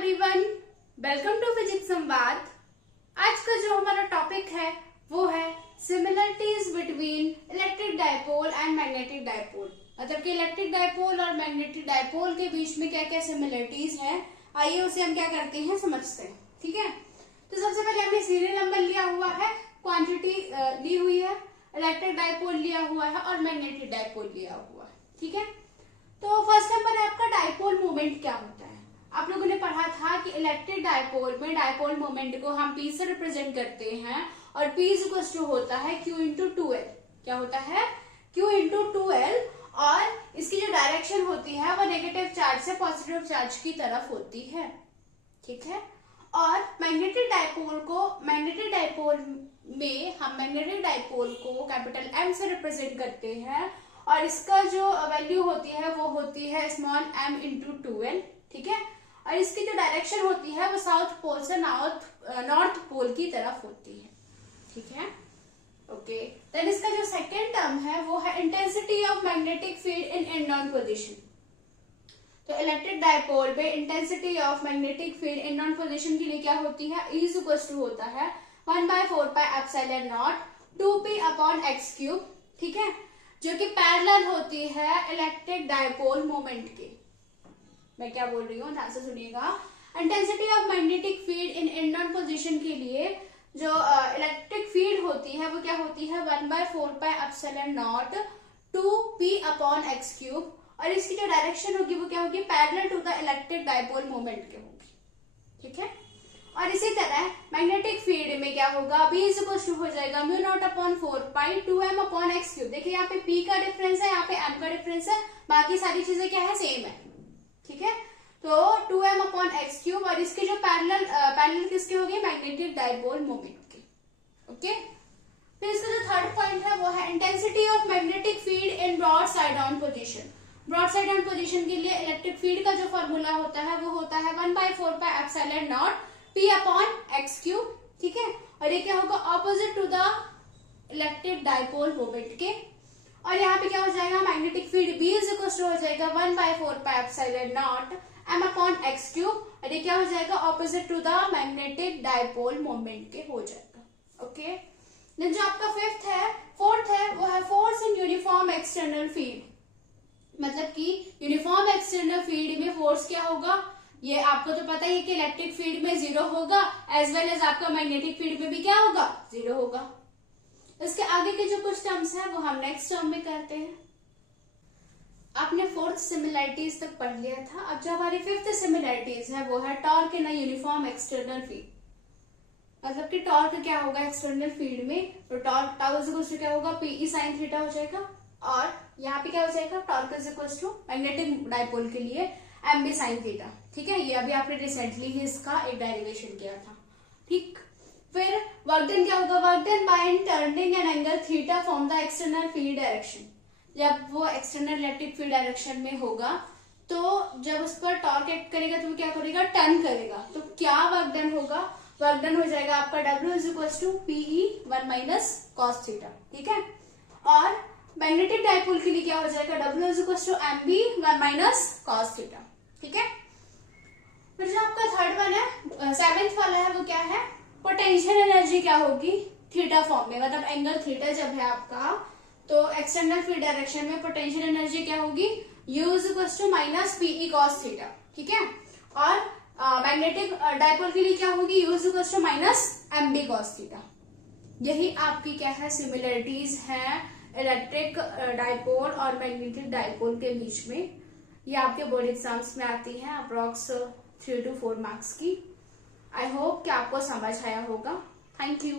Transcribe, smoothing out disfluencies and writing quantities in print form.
Everyone, welcome to physics संवाद। आज का जो हमारा टॉपिक है वो है similarities between electric dipole and magnetic dipole. मतलब कि इलेक्ट्रिक डायपोल और मैग्नेटिक डायपोल के बीच में क्या क्या सिमिलरिटीज है, आइए उसे हम क्या करते हैं समझते हैं। ठीक है, तो सबसे पहले हमने सीरियल नंबर लिया हुआ है, क्वांटिटी ली हुई है, इलेक्ट्रिक डायपोल लिया हुआ है और मैग्नेटिक डायपोल लिया हुआ है। ठीक है, तो फर्स्ट नंबर है आपका डायपोल मोमेंट क्या होता है। आप लोगों ने पढ़ा था कि इलेक्ट्रिक डायपोल में डायपोल मोमेंट को हम P से रिप्रेजेंट करते हैं और P इज इक्वल टू होता है Q इंटू 2L। क्या होता है? Q into 2L। और इसकी जो डायरेक्शन होती है वो नेगेटिव चार्ज से पॉजिटिव चार्ज की तरफ होती है। ठीक है, और मैग्नेटिक डायपोल में हम मैग्नेटिक डायपोल को कैपिटल M से रिप्रेजेंट करते हैं और इसका जो वैल्यू होती है वो होती है स्मॉल m इंटू 2L। ठीक है, और इसकी जो डायरेक्शन होती है वो साउथ पोल से नॉर्थ पोल की तरफ होती है। ठीक है, ओके। देन इसका जो सेकेंड टर्म है वो है intensity of magnetic field in and on position. तो इलेक्ट्रिक डायपोल पे intensity of magnetic field in on position के लिए क्या होती है, इज इक्वल टू होता है 1/4πε0 2p अपॉन x क्यूब। ठीक है, जो कि पैरेलल होती है इलेक्ट्रिक डायपोल मोमेंट के। मैं क्या बोल रही हूँ ध्यान से सुनिएगा। Intensity of magnetic field in and on position के लिए जो इलेक्ट्रिक फील्ड होती है वो क्या होती है 1/4πε0 2p अपॉन x क्यूब। और इसकी जो डायरेक्शन होगी वो क्या होगी, parallel to the electric dipole moment के होगी। ठीक है, और इसी तरह मैग्नेटिक फील्ड में क्या होगा, B इज इक्वल टू हो जाएगा μ0 upon 4π 2m upon x cube. देखिए यहाँ पे P का डिफरेंस है, यहाँ पे m का डिफरेंस है, बाकी सारी चीजें क्या है, सेम है। ठीक है, तो 2m अपॉन x क्यूब और इसके जो पैरेलल किसके होगी, मैग्नेटिक डायपोल मोमेंट के। ओके, फिर इसका जो थर्ड पॉइंट है वो है intensity of magnetic field in broad side on position. Broad side on position के लिए इलेक्ट्रिक फील्ड का जो फॉर्मूला होता है वो होता है 1/4πε0 p अपॉन x क्यूब। ठीक है, और ये क्या होगा, opposite to the electric dipole moment के। और यहाँ पे क्या हो जाएगा, magnetic field B is equal to हो जाएगा 1/4πε0 m अपॉन x क्यूब। और ये क्या हो जाएगा, opposite to the magnetic dipole moment के हो जाएगा। ओके, देन जो आपका फोर्थ है वो है force in uniform external field. मतलब कि यूनिफॉर्म एक्सटर्नल फील्ड में फोर्स क्या होगा, ये आपको तो पता ही है कि इलेक्ट्रिक फील्ड में 0 होगा, एज वेल एज आपका मैग्नेटिक फील्ड में भी क्या होगा, 0 होगा। इसके आगे के जो कुछ टर्म्स हैं वो हम नेक्स्ट टर्म में करते हैं। आपने फोर्थ सिमिलरिटीज तक पढ़ लिया था। अब जो हमारी फिफ्थ सिमिलरिटीज है वो है torque in uniform external field. मतलब कि टॉर्क क्या होगा एक्सटर्नल फील्ड में, तो torque tau is equal to क्या होगा, पीई साइन थीटा हो जाएगा। और यहाँ पे क्या हो जाएगा, torque is equal to magnetic dipole के लिए एम बी साइन थीटा। ठीक है, ये अभी आपने रिसेंटली ही इसका एक डेरिवेशन किया था। ठीक, फिर वर्क डन क्या होगा, work done by turning an angle theta from the external field direction. जब वो एक्सटर्नल इलेक्ट्रिक फील्ड डायरेक्शन में होगा तो जब उस पर टॉर्क एक्ट करेगा तो वो क्या करेगा, टर्न करेगा। तो क्या वर्क डन होगा, वर्क डन हो जाएगा आपका W is equal to PE 1 minus cos theta. ठीक है, और मैग्नेटिक डायपोल के लिए क्या हो जाएगा, W is equal to MB 1 minus cos theta. ठीक है, फिर जो आपका थर्ड वन है, सेवेंथ वाला है वो क्या है, पोटेंशियल एनर्जी क्या होगी थीटा फॉर्म में। मतलब एंगल थीटा जब है आपका तो एक्सटर्नल फील्ड डायरेक्शन में पोटेंशियल एनर्जी क्या होगी, U is equal to minus PE cos theta. ठीक है, और मैग्नेटिक डायपोल के लिए क्या होगी, U is equal to minus MB cos theta. यही आपकी क्या है, सिमिलरिटीज है इलेक्ट्रिक डायपोल और मैग्नेटिक डायपोल के बीच में। ये आपके बोर्ड एग्जाम्स में आती है अप्रॉक्स 3 to 4 मार्क्स की। आई होप कि आपको समझ आया होगा। Thank you.